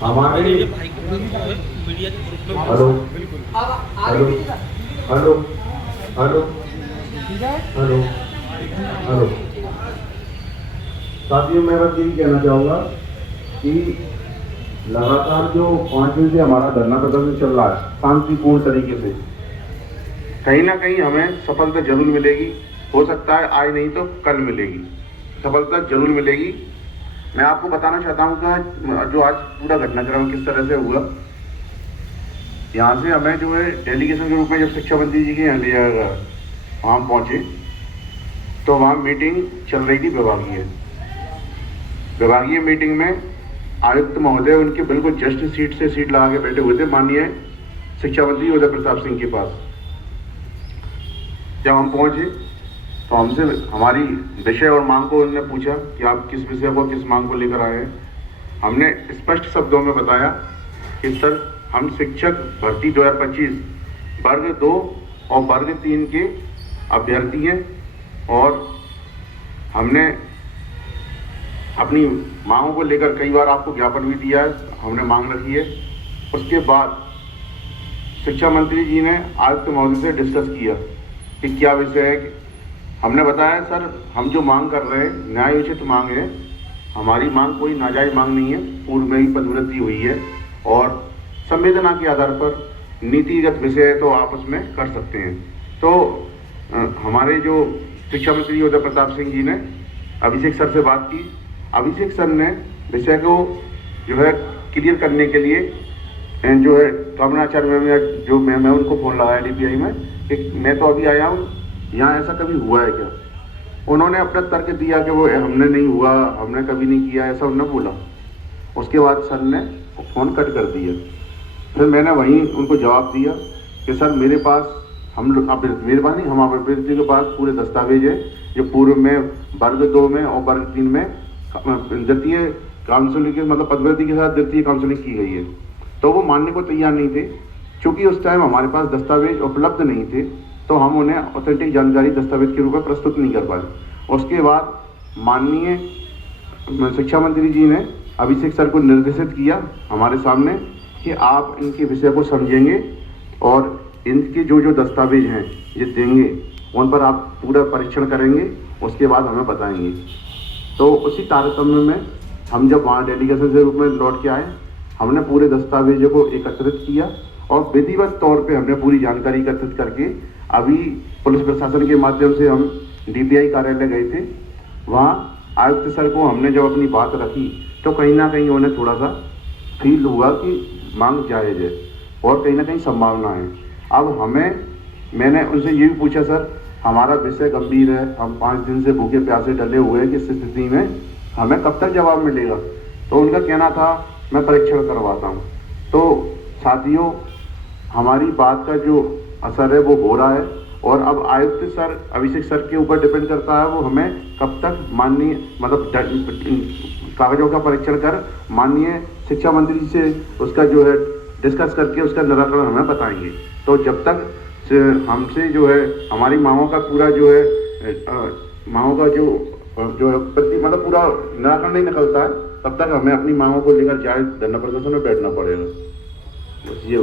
हमारे मीडिया के ग्रुप में hello hello hello hello hello hello साथियों, मैं बस यही कहना चाहूँगा कि लगातार जो 5 दिन से हमारा धरना प्रदर्शन चल रहा है शांतिपूर्ण तरीके से, कहीं ना कहीं हमें सफलता जरूर मिलेगी। हो सकता है आज नहीं तो कल मिलेगी, सफलता जरूर मिलेगी। मैं आपको बताना चाहता हूँ कि जो आज पूरा घटनाक्रम किस तरह से हुआ। यहाँ से हमें जो है डेलीगेशन के रूप में जब शिक्षा मंत्री जी के यहाँ लिया गया, वहाँ पहुँचे तो वहाँ मीटिंग चल रही थी विभागीय मीटिंग में आयुक्त महोदय उनके बिल्कुल जस्ट सीट लगा के बैठे हुए थे, माननीय शिक्षा मंत्री उदय प्रताप सिंह के पास। जब हम पहुँचे तो हमसे हमारी विषय और मांग को उन्होंने पूछा कि आप किस विषय को, किस मांग को लेकर आए हैं। हमने स्पष्ट शब्दों में बताया कि सर, हम शिक्षक भर्ती 2025 वर्ग 2 और वर्ग 3 के अभ्यर्थी हैं और हमने अपनी मांगों को लेकर कई बार आपको ज्ञापन भी दिया है, हमने मांग रखी है। उसके बाद शिक्षा मंत्री जी ने आयुक्त महोदय से डिस्कस किया कि क्या विषय है। हमने बताया सर, हम जो मांग कर रहे हैं न्याय उचित मांग है, हमारी मांग कोई नाजायज मांग नहीं है, पूर्व में ही पदोन्नति हुई है और संवेदना के आधार पर नीतिगत विषय तो आप उसमें कर सकते हैं। तो हमारे जो शिक्षा मंत्री उदय प्रताप सिंह जी ने अभिषेक सर से बात की। अभिषेक सर ने विषय को जो है क्लियर करने के लिए जो है कामनाचार्य में जो मैं उनको फोन लगाया DPI में कि मैं तो अभी आया हूँ, यहाँ ऐसा कभी हुआ है क्या। उन्होंने अपना तर्क दिया कि वो हमने नहीं हुआ, हमने कभी नहीं किया, ऐसा उन्होंने बोला। उसके बाद सर ने फ़ोन कट कर दिया। फिर मैंने वहीं उनको जवाब दिया कि सर, मेरे पास मेरे पास नहीं, हम अभ्यर्थी के पास पूरे दस्तावेज हैं जो पूर्व में वर्ग 2 में और वर्ग 3 में द्वितीय काउंसलिंग के मतलब पदोन्नति के साथ द्वितीय काउंसलिंग की गई है। तो वो मानने को तैयार नहीं थे। चूँकि उस टाइम हमारे पास दस्तावेज उपलब्ध नहीं थे तो हम उन्हें ऑथेंटिक जानकारी दस्तावेज के रूप में प्रस्तुत नहीं कर पाए। उसके बाद माननीय शिक्षा मंत्री जी ने अभिषेक सर को निर्देशित किया हमारे सामने कि आप इनके विषय को समझेंगे और इनके जो दस्तावेज हैं ये देंगे, उन पर आप पूरा परीक्षण करेंगे, उसके बाद हमें बताएंगे। तो उसी तारतम्य में हम जब वहाँ डेलीगेशन के रूप में लौट के आए, हमने पूरे दस्तावेजों को एकत्रित किया और विधिवत तौर पे हमने पूरी जानकारी एकत्रित करके अभी पुलिस प्रशासन के माध्यम से हम DPI कार्यालय गए थे। वहाँ आयुक्त सर को हमने जब अपनी बात रखी तो कहीं ना कहीं उन्हें थोड़ा सा फील हुआ कि मांग जायज़ है और कहीं ना कहीं संभावना है। अब मैंने उनसे ये भी पूछा, सर हमारा विषय गंभीर है, हम 5 दिन से भूखे प्यासे डले हुए हैं कि इस स्थिति में हमें कब तक जवाब मिलेगा। तो उनका कहना था मैं परीक्षण करवाता हूँ। तो साथियों, हमारी बात का जो असर है वो हो रहा है और अब आयुक्त सर अभिषेक सर के ऊपर डिपेंड करता है वो हमें कब तक माननीय मतलब कागजों का परीक्षण कर माननीय शिक्षा मंत्री से उसका जो है डिस्कस करके उसका निराकरण हमें बताएंगे। तो जब तक हमसे जो है हमारी मांगों का पूरा जो है मांगों का जो है मतलब पूरा निराकरण नहीं निकलता है, तब तक हमें अपनी मांगों को लेकर जायज धरना प्रदर्शन में बैठना पड़ेगा। बस ये